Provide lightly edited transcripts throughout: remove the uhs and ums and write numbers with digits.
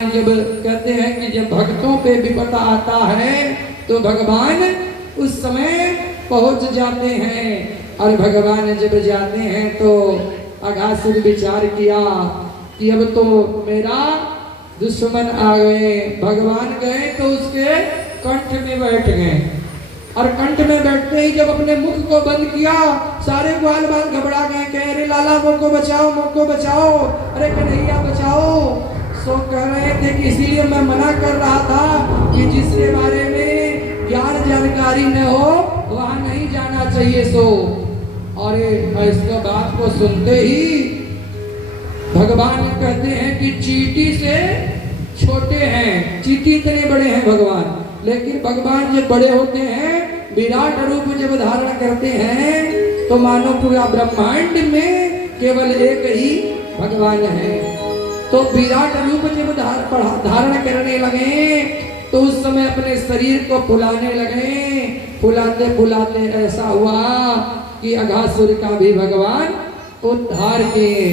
जब कहते हैं कि जब भक्तों पे विपत आता है तो भगवान उस समय पहुंच जाते हैं। और भगवान जब जाते हैं तो अघासुर विचार किया कि अब तो मेरा दुश्मन आ गए। भगवान गए तो उसके कंठ में बैठ गए और कंठ में बैठते ही जब अपने मुख को बंद किया सारे ग्वाल बाल घबरा गए। कह रहे लाला मोको बचाओ, मोको बचाओ, अरे कन्हैया बचाओ। सो कह रहे थे कि इसीलिए मैं मना कर रहा था कि जिसके बारे में ज्ञान जानकारी न हो वहां नहीं जाना चाहिए। सो और इस बात को सुनते ही भगवान कहते हैं कि चींटी से छोटे हैं, चींटी इतने बड़े हैं भगवान, लेकिन भगवान जब बड़े होते हैं विराट रूप जब धारण करते हैं तो मानो पूरा ब्रह्मांड में केवल एक ही भगवान है। तो विराट रूप जब धारण करने लगे तो उस समय अपने शरीर को फुलाने लगे। फुलाते फुलाते ऐसा हुआ कि अघासुर का भी भगवान उद्धार किए।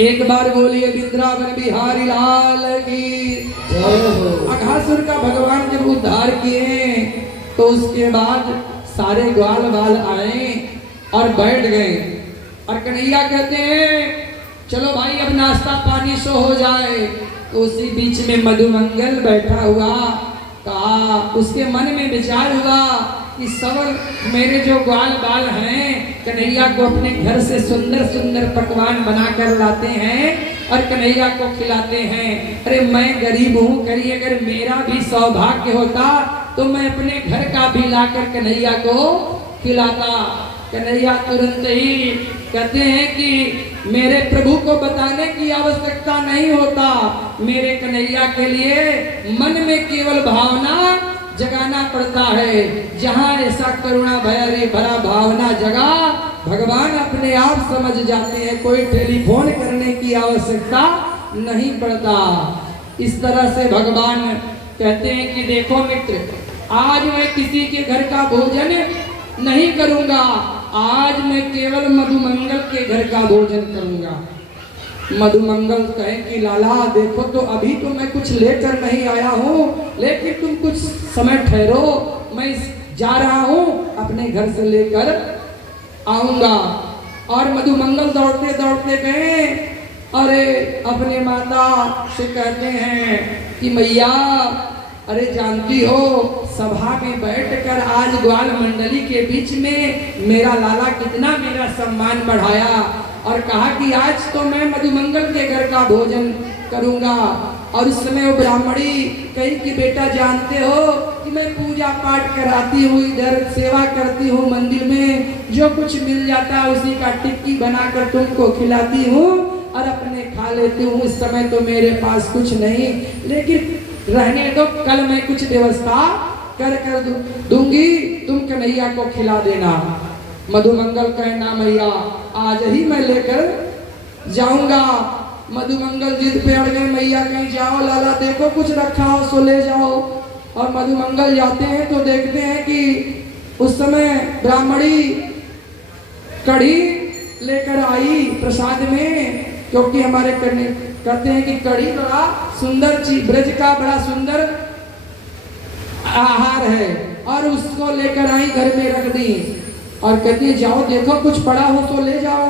एक बार बोलिए वृंदावन बिहारी लाल की। अघासुर का भगवान जब उद्धार किए तो उसके बाद सारे ग्वाल बाल आए और बैठ गए और कन्हैया कहते हैं चलो भाई अब नाश्ता पानी सो हो जाए। तो उसी बीच में मधुमंगल बैठा हुआ, कहा उसके मन में विचार हुआ कि सब मेरे जो ग्वाल बाल हैं कन्हैया को अपने घर से सुंदर सुंदर पकवान बनाकर लाते हैं और कन्हैया को खिलाते हैं। अरे मैं गरीब हूँ, कहीं अगर मेरा भी सौभाग्य होता तो मैं अपने घर का भी लाकर कन्हैया को खिलाता। कन्हैया तुरंत ही कहते हैं कि मेरे प्रभु को बताने की आवश्यकता नहीं होता, मेरे कन्हैया के लिए मन में केवल भावना जगाना पड़ता है। जहाँ ऐसा करुणा भरा भावना जगा भगवान अपने आप समझ जाते हैं, कोई टेलीफोन करने की आवश्यकता नहीं पड़ता। इस तरह से भगवान कहते हैं कि देखो मित्र, आज मैं किसी के घर का भोजन नहीं करूंगा, आज मैं केवल मधुमंगल के घर का भोजन करूंगा। मधुमंगल कहे कि लाला देखो तो अभी तो मैं कुछ लेकर नहीं आया हूँ, लेकिन तुम कुछ समय ठहरो, मैं जा रहा हूँ अपने घर से लेकर आऊंगा। और मधुमंगल दौड़ते दौड़ते गए और अपने माता से कहते हैं कि मैया अरे जानती हो सभा में बैठकर आज ग्वाल मंडली के बीच में मेरा लाला कितना मेरा सम्मान बढ़ाया और कहा कि आज तो मैं मधुमंगल के घर का भोजन करूंगा। और उस समय वो ब्राह्मणी कही कि बेटा जानते हो कि मैं पूजा पाठ कराती हूँ, इधर सेवा करती हूँ मंदिर में, जो कुछ मिल जाता है उसी का टिक्की बनाकर तुमको खिलाती हूँ और अपने खा लेती हूँ। इस समय तो मेरे पास कुछ नहीं, लेकिन रहने दो, कल मैं कुछ व्यवस्था कर दूंगी, तुम कन्हैया को खिला देना। मधुमंगल कहना मैया आज ही मैं लेकर जाऊंगा। मधुमंगल जिद पे अड़ गए, मैया कहीं जाओ लाला देखो कुछ रखा हो सो ले जाओ। और मधुमंगल जाते हैं तो देखते हैं कि उस समय ब्राह्मणी कढ़ी लेकर आई प्रसाद में, क्योंकि हमारे कहते हैं कि कढ़ी बड़ा सुंदर चीज, ब्रज का बड़ा सुंदर आहार है, और उसको लेकर आई घर में रख दी और कहती है जाओ देखो कुछ पड़ा हो तो ले जाओ।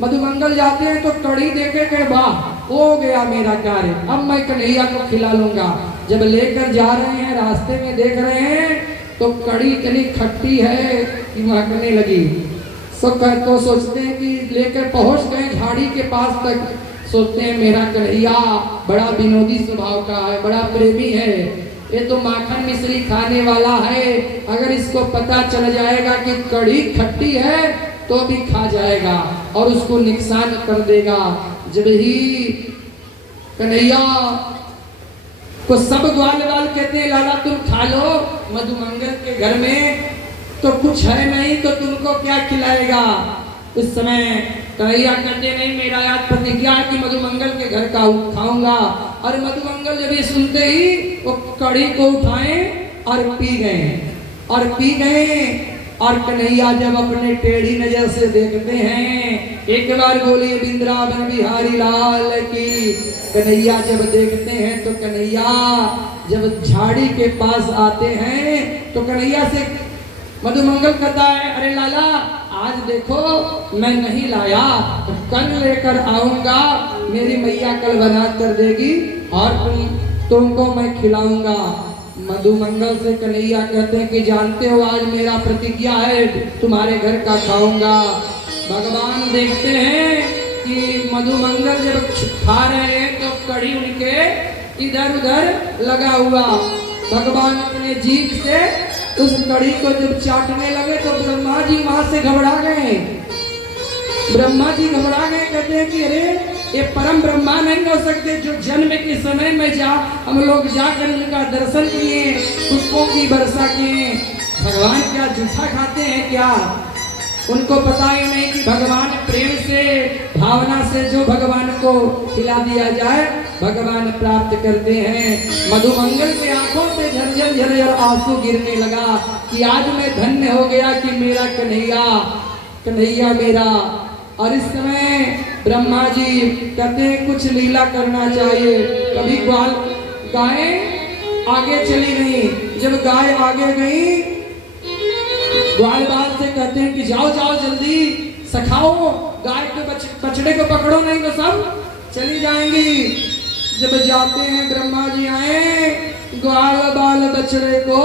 मधुमंगल जाते हैं तो कढ़ी देखे के वाह हो गया मेरा कार्य, अब मैं कन्हैया को खिला लूंगा। जब लेकर जा रहे हैं रास्ते में देख रहे हैं तो कढ़ी इतनी खट्टी है कि महकने लगी। तो सोचते हैं कि लेकर पहुंच गए झाड़ी के पास तक, सोचते हैं मेरा कन्हैया बड़ा विनोदी स्वभाव का है, बड़ा प्रेमी है, ये तो माखन मिश्री खाने वाला है, अगर इसको पता चल जाएगा कि कढ़ी खट्टी है तो भी खा जाएगा और उसको नुकसान कर देगा। जब ही कन्हैया को सब ग्वाल बाल कहते हैं लाला तुम खा लो, मधुमंगल के घर में तो कुछ है नहीं तो तुमको क्या खिलाएगा। उस समय कन्हैया कहते नहीं मेरा याद प्रतिज्ञा कि मधुमंगल के घर का खाऊंगा। और मधुमंगल जब ये सुनते ही वो कढ़ी को उठाए और पी गए। और कन्हैया जब अपने टेढ़ी नजर से देखते हैं एक बार बोलिए वृंदावन बिहारी लाल की। कन्हैया जब देखते हैं तो कन्हैया जब झाड़ी के पास आते हैं तो कन्हैया से मधुमंगल कहता है, अरे लाला आज देखो मैं नहीं लाया, कल लेकर आऊंगा, मेरी मैया कल बना कर देगी और तुमको मैं खिलाऊंगा। मधुमंगल से कन्हैया कहते हैं कि जानते हो आज मेरा प्रतिज्ञा है तुम्हारे घर का खाऊंगा। भगवान देखते हैं कि मधुमंगल जब खा रहे हैं तो कड़ी उनके इधर उधर लगा हुआ। भगवान अपने जीभ से उस कड़ी को जब चाटने लगे तो ब्रह्मा जी वहां से घबरा गए। ब्रह्मा जी घबरा गए, कहते हैं कि अरे ये परम ब्रह्मा नहीं हो सकते जो जन्म के समय में हम लोग जाकर उनका दर्शन किए, पुष्पों की वर्षा किए। भगवान क्या जूठा खाते हैं क्या? उनको पता ही नहीं कि भगवान प्रेम से भावना से जो भगवान को खिला दिया जाए भगवान प्राप्त करते हैं। मधुमंगल के आंखों से झरझर झरझर आंसू गिरने लगा कि आज मैं धन्य हो गया कि मेरा कन्हैया मेरा। और इस समय ब्रह्मा जी कहते हैं कुछ लीला करना चाहिए। कभी गाय आगे चली गई, जब गाय आगे गई ग्वालवाल से कहते हैं कि जाओ जाओ जल्दी सखाओ गाय के बछड़े को पकड़ो नहीं तो सब चली जाएंगी। जब जाते हैं ब्रह्मा जी आए, ग्वाल बछड़े को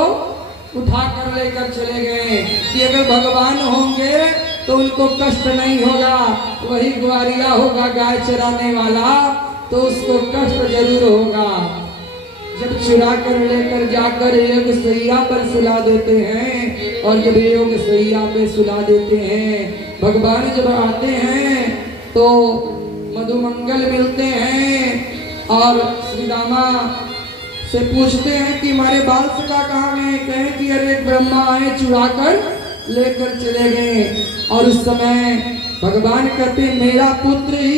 उठा कर लेकर चले गए कि अगर भगवान होंगे तो उनको कष्ट नहीं होगा, वही ग्वारिया होगा गाय चराने वाला तो उसको कष्ट जरूर होगा। जब चुरा कर लेकर जाकर योग सैया पर सुला देते हैं और जब योग सैया पे सुला देते हैं भगवान जब आते हैं तो मधुमंगल मिलते हैं और श्री रामा से पूछते हैं कि हमारे बाल सखा कहाँ गए? कहें कि अरे ब्रह्मा आए चुरा कर लेकर चले गए। और उस समय भगवान कहते मेरा पुत्र ही